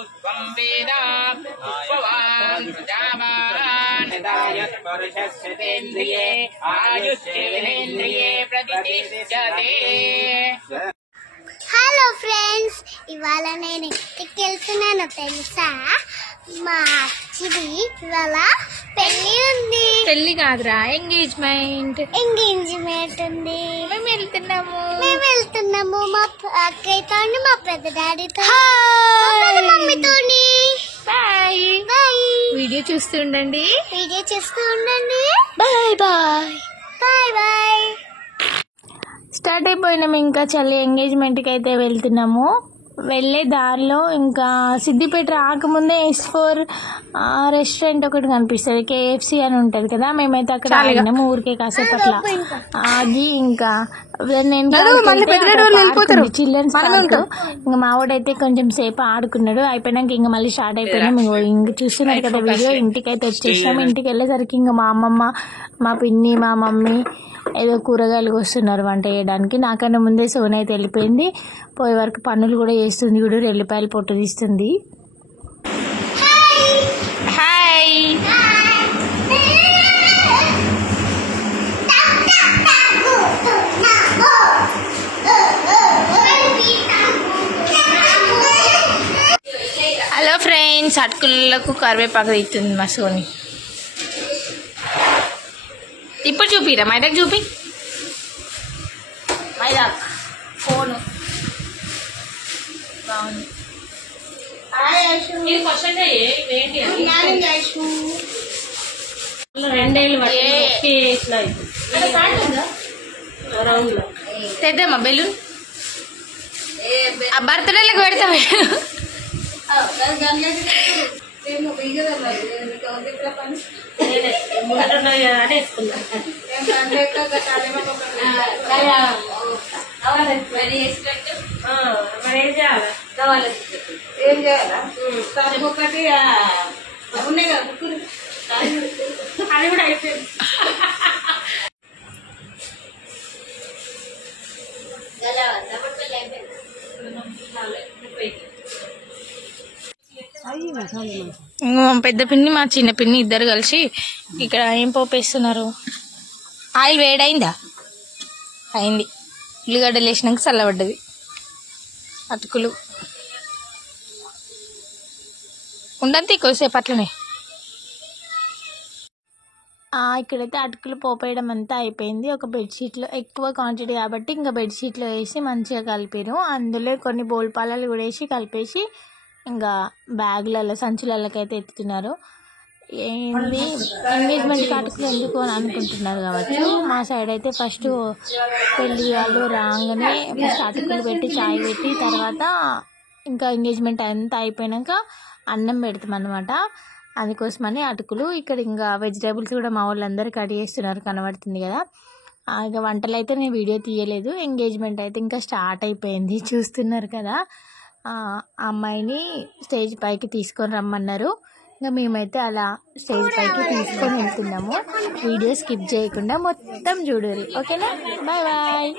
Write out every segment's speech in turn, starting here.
पुष्पं वेद पुष्पवान् प्रजावान् यत्पुरुषस्यतेन्द्रिये आयुष्येन्द्रिये प्रतिष्ठते. Hello friends, ఇవాళ నేను ఇంటికి వెళ్తున్నాను తెలుసా. మా అచ్చిది ఇవాళ పెళ్లి ఉంది. పెళ్లి కాదురా, ఎంగేజ్మెంట్ ఉంది. మేము వెళ్తున్నాము మా అక్కయ్యతో, మా పెద్ద డాడీతో, మమ్మీతో. బాయ్. వీడియో చూస్తూ ఉండండి. Bye bye bye bye. Start అయిపోయినాము. ఇంకా చల్లి ఎంగేజ్మెంట్కి అయితే వెళ్తున్నాము. వెళ్ళే దారిలో ఇంకా సిద్దిపేట రాకముందే S4 రెస్టారెంట్ ఒకటి కనిపిస్తుంది, KFC అని ఉంటుంది కదా. మేమైతే అక్కడ ఆగినాము ఊరికే కాసేపు అట్లా ఆగి. ఇంకా చిల్డ్రన్స్ పార్క్. ఇంకా మావాడైతే కొంచెం సేపు ఆడుకున్నాడు. అయిపోయినాక ఇంకా మళ్ళీ స్టార్ట్ అయిపోయినాం. ఇంక చూస్తున్నారు కదా వీడియో. ఇంటికైతే వచ్చేసాము. ఇంటికి వెళ్ళేసరికి ఇంకా మా అమ్మమ్మ, మా పిన్ని, మా మమ్మీ ఏదో కూరగాయలు వస్తున్నారు వంట చేయడానికి. నాకన్నా ముందే సోన అయితే వెళ్ళిపోయింది. పోయే వరకు పనులు కూడా చేస్తుంది. కూడా ఎల్లిపాయలు పొట్టు తీస్తుంది. హాయ్. హలో ఫ్రెండ్స్, అటుకులకు కరివేపాకు తీస్తుంది మా సోని. ఇప్పుడు చూపిరా మైదాకు చూపి. మైదాక్ ఫోను బాగుంది. తెద్దామా బెలూన్? బర్త్డేలకు పెడతాం. ఏం చేయాలా? ఒకటి ఉన్నాయి కదా అది కూడా అయిపోయింది. పెద్ద పిన్ని మా చిన్న పిన్ని ఇద్దరు కలిసి ఇక్కడ ఏం పోపేస్తున్నారు. ఆయిల్ వేడైందా? అయింది. ఉల్లిగడ్డలు వేసినాక చల్లబడ్డది. అటుకులు ఉండంతి కొద్దిసేపు అట్లనే. ఇక్కడైతే అటుకులు పోపేయడం అంతా అయిపోయింది. ఒక బెడ్షీట్లో ఎక్కువ క్వాంటిటీ కాబట్టి ఇంకా బెడ్షీట్లో వేసి మంచిగా కలిపారు. అందులో కొన్ని బోల్పాలాలు కూడా వేసి కలిపేసి ఇంకా బ్యాగులలో సంచులకైతే ఎత్తుతున్నారు. ఏంది ఎంగేజ్మెంట్ అటుకులు ఎందుకు అని అనుకుంటున్నారు కావచ్చు. మా సైడ్ అయితే ఫస్ట్ పెళ్ళి వాళ్ళు రాగానే ఫస్ట్ అటుకులు పెట్టి చాయ్ పెట్టి తర్వాత ఇంకా ఎంగేజ్మెంట్ అంతా అయిపోయాక అన్నం పెడతాం అన్నమాట. అందుకోసమని అటుకులు. ఇక్కడ ఇంకా వెజిటేబుల్స్ కూడా మా వాళ్ళందరూ కట్ చేస్తున్నారు, కనబడుతుంది కదా. ఇక వంటలు అయితే నేను వీడియో తీయలేదు. ఎంగేజ్మెంట్ అయితే ఇంకా స్టార్ట్ అయిపోయింది, చూస్తున్నారు కదా. అమ్మాయిని స్టేజ్ పైకి తీసుకొని రమ్మన్నారు. ఇంకా మేమైతే అలా స్టేజ్ పైకి తీసుకొని వెళ్తున్నాము. వీడియో స్కిప్ చేయకుండా మొత్తం చూడాలి, ఓకేనా? Bye bye.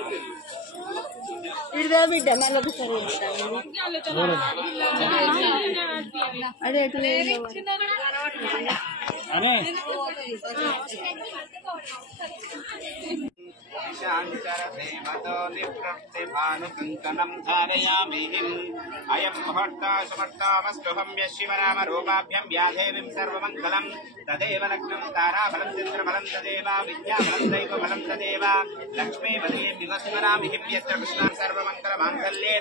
అయం ముహూర్త సుమర్తామస్తుహం యశివనామ రూపాభ్యం వ్యాధేవిం సర్వమంగళం తదేవ లగ్నం తారాఫలం చంద్రఫలం తదేవ విద్యాఫలం దైవఫలం తదేవ లక్ష్మీపదే వివస్మరామిహిం యత్ర కృష్ణాం సర్వమంగళమాంగళ్యే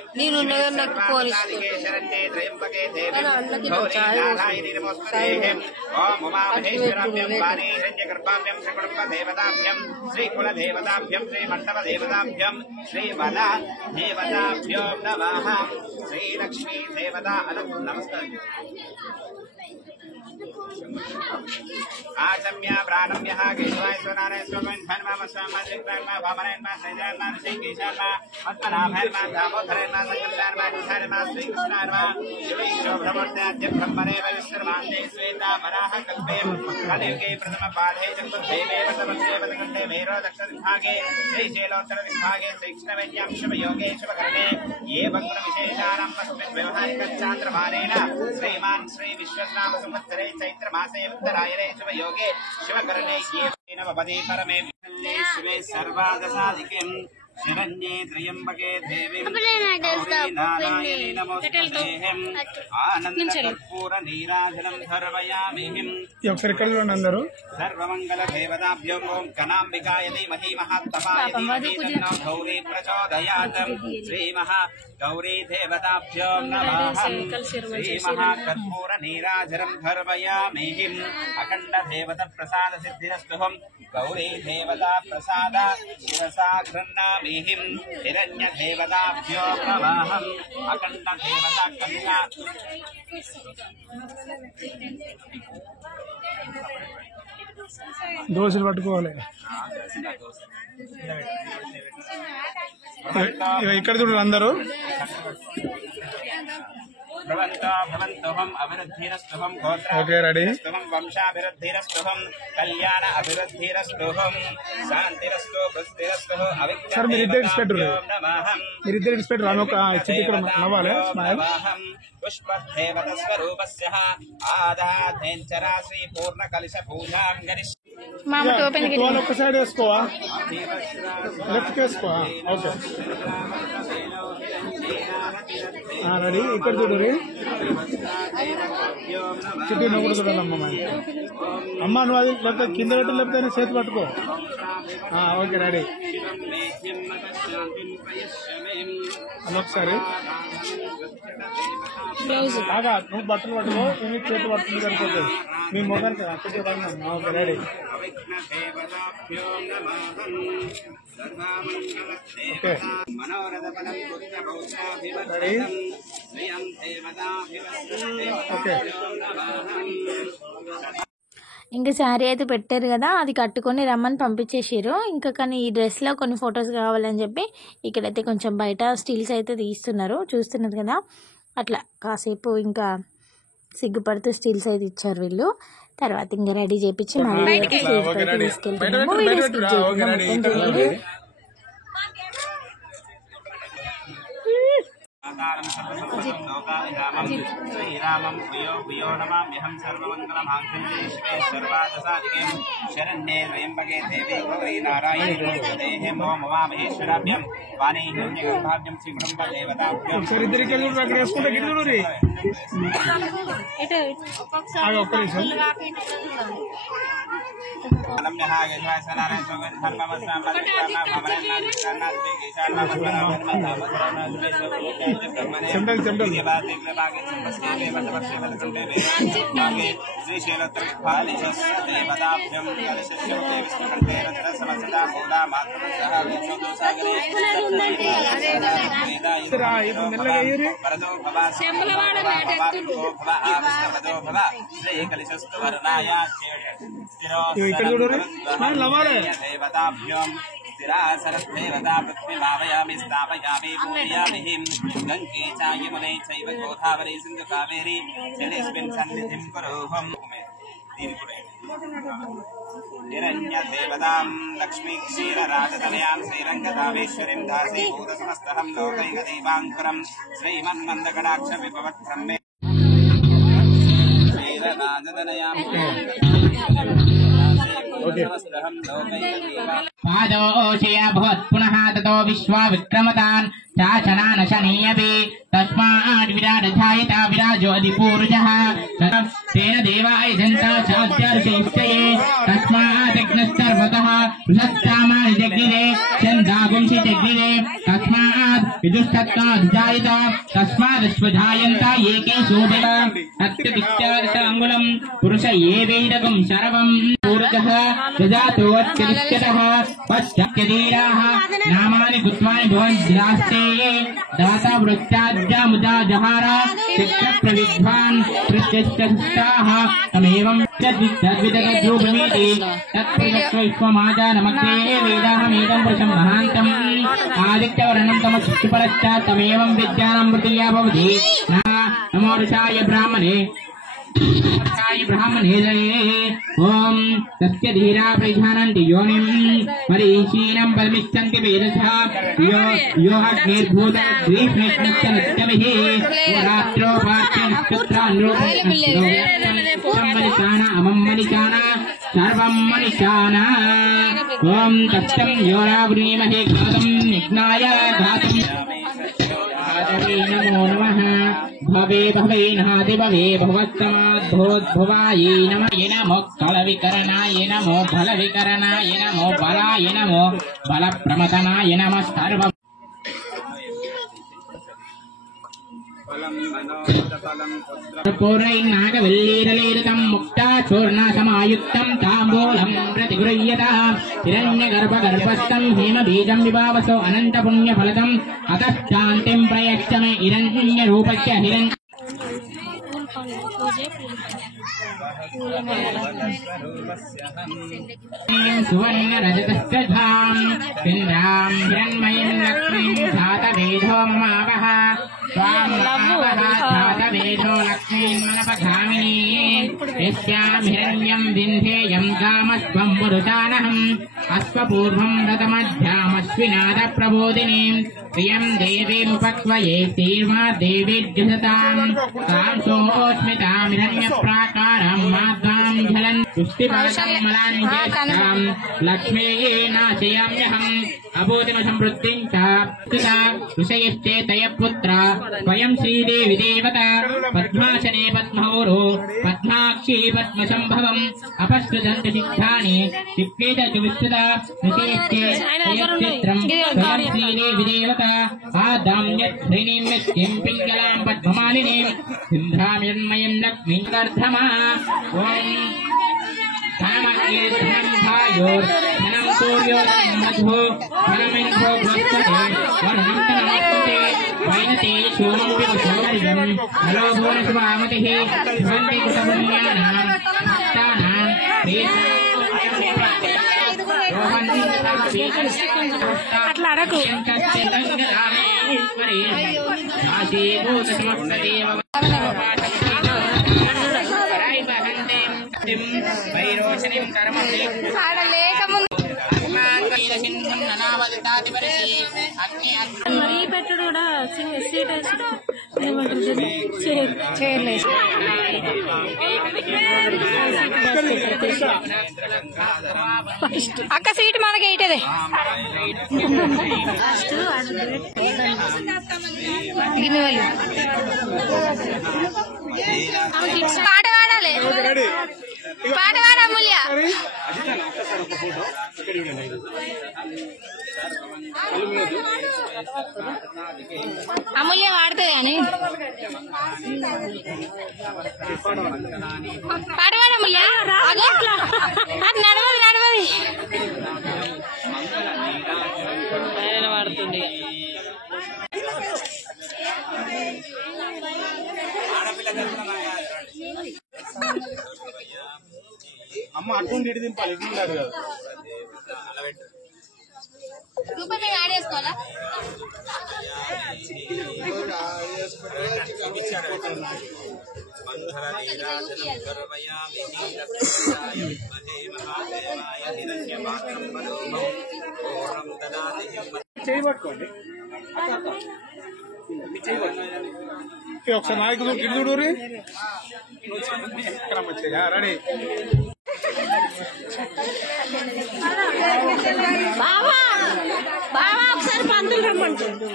శరణ్యే త్రయంబకే దేవి గౌరీ నారాయణి నమోస్తుతే. ఓం ఉమామహేశ్వరాభ్యం వాణీ హిరణ్యగర్భాభ్యం శ్రీకుటుంబదేవతాభ్యం శ్రీకులదేవతాభ్యం శ్రీమండపదేవతాభ్యం శ్రీవద దేవతాభ్యో నమః. శ్రీలక్ష్మీ దేవత అనంత నమస్కారం. आचम्य प्राणम्यः केशवाय स्वनारायण स्वगन्धन्मा वामनन्मा सैजन्मा श्रीकेशन्मा पद्मनाभन्मा दामोदरन्मा संकर्षन्मा निधारन्मा श्रीकृष्णान्मा शिवेशोभ्रमूर्त्याद्य ब्रह्मणेव विश्रमान्ते श्वेता वराह कल्पे कलियुगे प्रथमपादे चतुर्देवे वसवस्येवदकण्ठे भैरो दक्षदिग्भागे श्रीशैलोत्तरदिग्भागे श्रीकृष्णवेद्यां शुभयोगे शुभकर्णे ये भक्तविशेषाणां तस्मिन् व्यवहारिकचान्द्रमानेन श्रीमान् श्रीविश्वनाम संवत्सरे चैत्रमासे उत्तरायणे शुभयोगे शिवकर्णे ये नवपदे परमे शिवे सर्वादसाधिके शरण्ये त्र्यंबके देवी नारायणी नमोस्तुते आनंदकर्पूर नीराजनं धर्मयामिहिं सर्वमंगल देवताभ्यो ओं कनाम्बिकाय धीमहि महात्माय धीमहि तन्नो गौरी प्रचोदयात् श्रीमहा गौरी देवताभ्यो नमः श्रीमहाकर्पूर नीराजनं धर्मयामिहिं अखंड देवता प्रसाद सिद्धिरस्तु गौरी देवता प्रसाद शिवसाघ्रन्नामिहिं हिरण्य देवताभ्यो नमः अखंड देवता कन्या దోశలు పట్టుకోవాలి ఇక్కడ చూడండి అందరూ अभिवृद्धिरस्तुहं गोत्राभिवृद्धिरस्तुहं वंशाभिवृद्धिरस्तुहं कल्याण अभिवृद्धिरस्तुहं शांतिरस्तु वृद्धिरस्तु अविद्याम् पुष्पदेवत स्वरूपस्य आदाधेंचरा श्री पूर्ण कलश पूजां ఒక సైడ్ వేసుకోవా లెఫ్ట్ వేసుకోవా ఓకే రెడీ ఇక్కడ చూడు చుట్టూ నవ్వుడు చూడాలమ్మ అమ్మ నువ్వు అది లేకపోతే కింద పెట్టి లేకపోతే చేతి పట్టుకో ఓకే రెడీ అదొకసారి బాగా నువ్వు బట్టలు పట్టుకో నువ్వు చేతి పట్టుకుని సరిపోతుంది మీ మొగానికి అక్కడికి ఓకే రెడీ ఓకే ఓకే ఇంకా శారీ అయితే పెట్టారు కదా, అది కట్టుకొని రమ్మని పంపించేసారు. ఇంకా కానీ ఈ డ్రెస్లో కొన్ని ఫొటోస్ కావాలని చెప్పి ఇక్కడైతే కొంచెం బయట స్టిల్స్ అయితే తీస్తున్నారు, చూస్తున్నారు కదా. అట్లా కాసేపు ఇంకా సిగ్గుపడుతూ స్టిల్స్ అయితే ఇచ్చారు వీళ్ళు. తర్వాత ఇంకా రెడీ చేయించి మళ్ళీ తీసుకెళ్తాము. श्रीरामं भूयो नमाम्यहं सर्वमंगलमाङ्गल्ये शिवे सर्वादसाधिके शरण्ये त्र्यंबके देवी गौरी नारायणी नमोस्तुते ओं उमामहेश्वराभ्यं वाणी हिरण्यगर्भाभ्यं श्रीकुटुम्बदेवताभ्यं देवता पृथ्वी भावयामि स्थापयामि पूजयामि गंगे च यमुने चैव गोदावरी सिंधु कावेरी जलेस्मिन् सन्निधिं कुरुहं हिरण्य देवतां लक्ष्मी क्षीरराजतनयां श्रीरङ्गदामेश्वरीं दासीभूतसमस्तहं लोकैकदीपाङ्कुरं श्रीमन्मन्दकटाक्ष विभवत्ब्रह्मे क्षीरराजतनयां पादोषया भवत् पुनः ततो विश्वा विक्रमतान् शासनान शनीयपि तस्मात् विराजधायिता विराजो अधिपूर्जः तेन देवाय जनता चाद्यार्षयिष्टये तस्मात् यज्ञस्तर्वतः बृहत्सामानि जग्निरे चन्दागुंसि जग्निरे तस्मात् विदुस्तत्काधिजायिता तस्मादश्वधायन्ता एके शोभय अत्यतिष्ठाङ्गुलम् पुरुष एवैरकं शरवम् पूर्वजः ददातु अत्यतिष्ठतः पश्चात्यधीराः नामानि कृत्वानि भवन्ति दाता वृत्ताद्यामुदा जहारा चित्रप्रविद्वान् प्रत्यक्षस्थाः तमेवं तद्विदगद्रूपमिति तत्प्रविश्वमाचारमग्रे वेदाहमेदं वृषं महान्तम् आदित्यवर्णं तमश्चुपरश्चात् तमेवं विद्यानामृतीया भवति नमो ऋषाय ब्राह्मणे ओम तस्य धीरा प्रजानन्ति योनिं मरीचीनं परमिच्छन्ति वेदसा यो अग्निर्भूतग्रीष्मेष्मिच्छनत्यमिः रात्रो पाठ्यनक्षत्रान्रूपमनिशाना अमं मनिशाना सर्वं मनिशाना ओम तस्तं योरावृणीमहे घातं निघ्नाय घातं नमो नमः भवे भवे नादि भवे भवत्तमाद्भोद्भवायै नमो कलविकरणाय नमो बलविकरणाय नमो बलाय नमो बलप्रमथनाय नमः सर्व पूर्णैर्नागवल्लीरलेरितं मुक्ताचूर्णसमायुक्तं ताम्बूलं प्रतिगृह्यता हिरण्यगर्भगर्भस्थं हेमबीजं विभावसो अनन्तपुण्यफलदम् अतः शान्तिं प्रयच्छ मे हिरण्यरूपस्य हिरण्य सुवर्ण रजतस्त्रधाम सिंहां हिरण्मयीं लक्ष्मीं जातवेदो ममावः स्वां जातवेदो लक्ष्मीं मनपगामिनी यस्यां हिरण्यं विन्ध्येयं गामस्त्वं पुरुषानहम् अश्वपूर्वं रतमध्यामश्विनादप्रबोधिनीं प्रियं देवीमुपक्वये तीर्वा देवीर्जुषतां तां सोऽस्मितां हिरण्यप्राकारां माद्वां झलन् पुष्टिपाकं मलाञ्जेष्टां लक्ष्मीये नाशयाम्यहम् अबोधिमसंवृत्तिं च पिता ऋषयश्चेतय पुत्रा स्वयं श्रीदेवी देवता पद्मासने पद्मौरो पद्माक्षी पद्मसंभवम् अपस्कृतन्ति सिद्धानि सिद्धेत च विस्तृता ऋषयश्चेतयश्चित्रं स्वयं श्रीदेवी देवता आदाम्यत् श्रीणीं नित्यं पिङ्गलां पद्ममालिनीं सिन्धामिन्मयं लक्ष्मीं कर्धमा ॐ धनमग्निर्धनं भायोर् धनं सूर्योर्धनं मधु धनमिन्द्रो बृहस्पते वर्णं तनमस्ते वैनते सोमं विदुषोर्यं नलो भुवनसुभामतिः भवन्ति कृतपुण्यानां भक्तानां అట్లా అడకు మరీ పెట్టుడు కూడా స్వీట్ చేయలేదు అక్క సీట్ మనకి ఏంటది పాట పాడాలి పాట పాడ అమూల్య అమూల్య వాడుతుంది కానీ పాట పాడ అమూల్య అది నడవది నడవది వాడుతుంది అమ్మ అటువంటి ఇటు దింపాలి ఇటు ఉండాలి కదా ఆడేసుకోవాలా చేయబట్టుకోండి ఒకసారి నాయకుడు గిడి చూడు రెడీ బావా బావా ఒకసారి పంతులు రమ్మంటుంది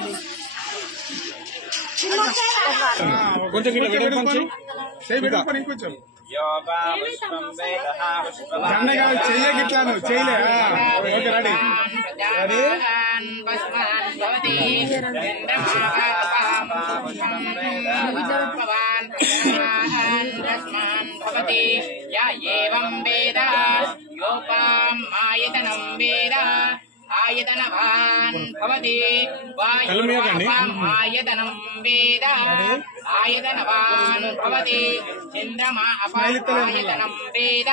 కొంచెం ఇంకొంచెం చెయ్య గిట్లాను చేయలే ఓకే రెడీ రెడీ भवति य एवं वेद योपाम् आयतनं वेद आयतनवान् भवति वायुर्वापाम् आयतनं वेद आयतनवान् भवति चन्द्रमा अपाम् आयतनं वेद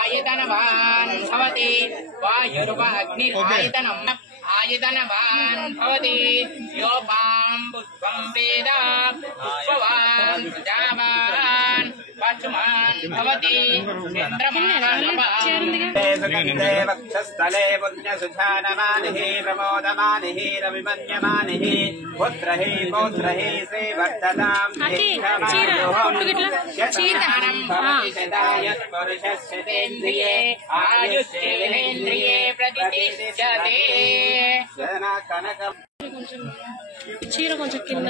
आयतनवान् भवति वायुर्वाग्निरायतनम् आयतनवान् भवति योपाम् पुष्पं वेद पुष्पवान् प्रजावान् पशुमान् भवति वक्षस्थले पुण्यसुधानमानिः प्रमोदमानिः रविमन्यमानिः पुत्रहि पौत्रहि श्रीवर्धतां पुरुषस्येन्द्रिये आयुष्येन्द्रिये प्रतिष्ठते చీర కొంచెం కింద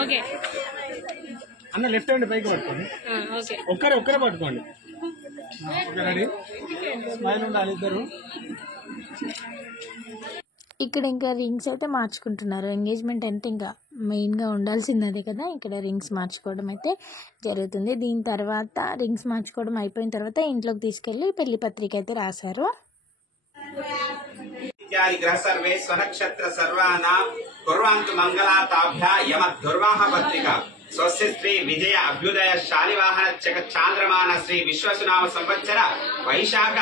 ఓకే అన్న లెఫ్ట్ హ్యాండ్ పైకి పట్టుకోండి. ఓకే ఒక్కరే పట్టుకోండి. రెడీ స్మైల్ ఉండాలి ఇద్దరు. ఇక్కడ ఇంకా రింగ్స్ అయితే మార్చుకుంటున్నారు. ఎంగేజ్మెంట్ అంటే ఇంకా మెయిన్గా ఉండాల్సింది అదే కదా. ఇక్కడ రింగ్స్ మార్చుకోవడం అయితే జరుగుతుంది. దీని తర్వాత రింగ్స్ మార్చుకోవడం అయిపోయిన తర్వాత ఇంట్లోకి తీసుకెళ్ళి పెళ్లి పత్రిక అయితే రాశారు. గ్రహ సర్వే స్వనక్షత్ర సర్వానాం కుర్వంతు మంగళాతాభ్య యమ దుర్వాహ పత్రిక స్వస్య శ్రీ విజయ అభ్యుదయ శాలివాహన చక చాంద్రమాన శ్రీ విశ్వసునామ సంవత్సర వైశాఖ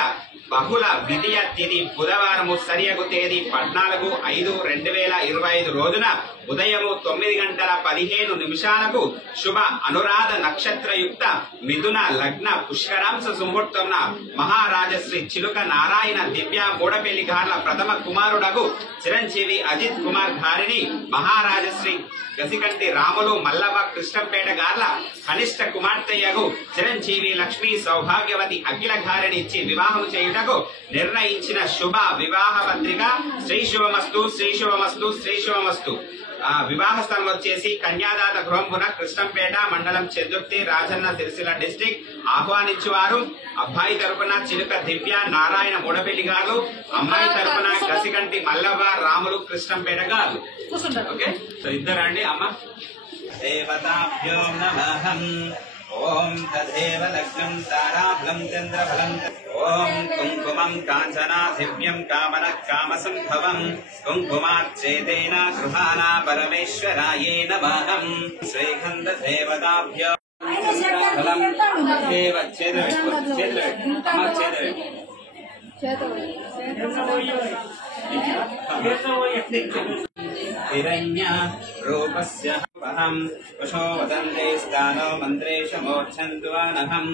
బహుళ విధియ తిథి బుధవారము సరియగు తేదీ 14/5/2025 రోజున ఉదయము 9:15 శుభ అనురాధ నక్షత్రయుక్త మిథున లగ్న పుష్కరాంశ సుముహూర్తంన మహారాజశ్రీ చిలుక నారాయణ దివ్య మూడపెల్లి గార్ల ప్రథమ కుమారుడగు చిరంజీవి అజిత్ కుమార్ గారిని మహారాజశ్రీ గసికంటి రాములు మల్లవ కృష్ణంపేట గార్ల కనిష్ట కుమార్తెయగు చిరంజీవి లక్ష్మీ సౌభాగ్యవతి అఖిల గారిని ఇచ్చి వివాహం చేయుటకు నిర్ణయించిన శుభ వివాహ పత్రిక శ్రీ శుభమస్తు శ్రీ శుభమస్తు శ్రీ శుభమస్తు. వివాహ స్థలం వచ్చేసి కన్యాదాత గృహంపున కృష్ణంపేట మండలం చెందుర్తి రాజన్న సిరిసిల్ల డిస్టిక్. ఆహ్వానించువారు అబ్బాయి తరపున చిలుక దివ్య నారాయణ మూడపెల్లి గారు, అమ్మాయి తరపున గసికంటి మల్లవ రాములు కృష్ణంపేట గారు. ఓకే, సో ఇద్దరండి అమ్మ. దేవతాభ్యో నమః. ఓం తదేవ లగ్నం తారాఫలం చంద్రఫలం. ఓం కుంకుమం కాంచనా దివ్యం కామన కామసంభవం కుంకుమాచ్ఛేదేన గృహానా పరమేశ్వరాయే నమః. శ్రీగంధ దేవతాభ్యో ఫలం దేవ హిరణ్య రూపస్య అహం వశో వదంతే స్థానో మంత్రేషు మోక్షంతు అనహం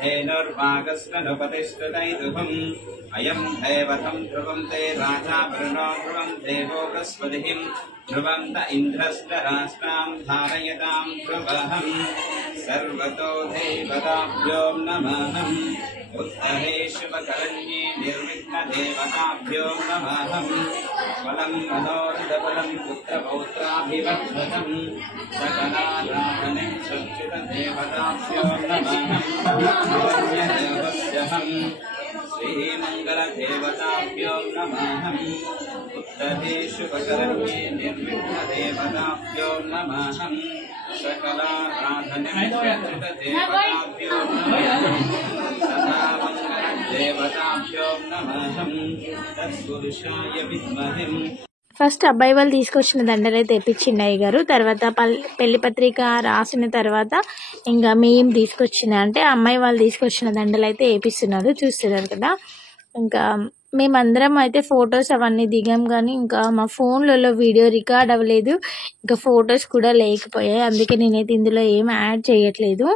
ధేనుర్వాగస్వనుపతిష్ఠితైదుహం అయం దేవతం ధ్రువం తే రాజా వరుణో ధ్రువం దేవో బృహస్పతిః ధ్రువం త ఇంద్రశ్చ రాష్ట్రాం ధారయతాం ధ్రువహం. సర్వతో దేవతాభ్యో నమః. ఉత్తరే శుభకరణ్యే నిర్విఘ్న దేవతాభ్యో నమః. ఫలం మనోరథఫలం పుత్రపౌత్రాభివర్ధనం సకలారాధనం సచ్చిత దేవతాభ్యో నమః. హిరణ్యదేవస్యహం శ్రీమంగళ దేవతాభ్యో నమః. ఉత్తరే శుభకరణ్యే నిర్విఘ్న దేవతాభ్యో నమః. సకలారాధనం సచ్చిత దేవతాభ్యో నమః. సదామంగళ దేవతాభ్యో నమః. తత్పురుషాయ విద్మహే. ఫస్ట్ అబ్బాయి వాళ్ళు తీసుకొచ్చిన దండలు అయితే తెప్పించిండు అయ్య గారు. తర్వాత పెళ్లి పత్రిక రాసిన తర్వాత ఇంకా మేము తీసుకొచ్చిన అంటే అమ్మాయి వాళ్ళు తీసుకొచ్చిన దండలు అయితే వేపిస్తున్నారు, చూస్తున్నారు కదా. ఇంకా మేమందరం అయితే ఫొటోస్ అవన్నీ దిగాం, కానీ ఇంకా మా ఫోన్లలో వీడియో రికార్డ్ అవ్వలేదు, ఇంకా ఫొటోస్ కూడా లేకపోయాయి. అందుకే నేనైతే ఇందులో ఏం యాడ్ చేయట్లేదు.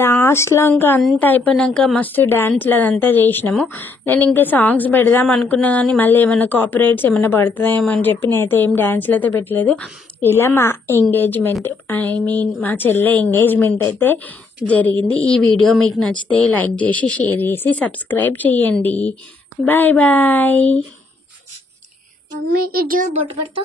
లాస్ట్లో ఇంకా అంతా అయిపోయినాక మస్తు డ్యాన్స్లు అదంతా చేసినాము. నేను ఇంకా సాంగ్స్ పెడదాం అనుకున్నా కానీ మళ్ళీ ఏమైనా కాపీరైట్స్ ఏమైనా పడుతుందేమో అని చెప్పి నేనైతే ఏం డ్యాన్స్లు అయితే పెట్టలేదు. ఇలా మా ఎంగేజ్మెంట్ మా చెల్లె ఎంగేజ్మెంట్ అయితే జరిగింది. ఈ వీడియో మీకు నచ్చితే లైక్ చేసి షేర్ చేసి సబ్స్క్రైబ్ చేయండి. Bye bye. మమ్మీ ఇది బొట్టు పెడతా.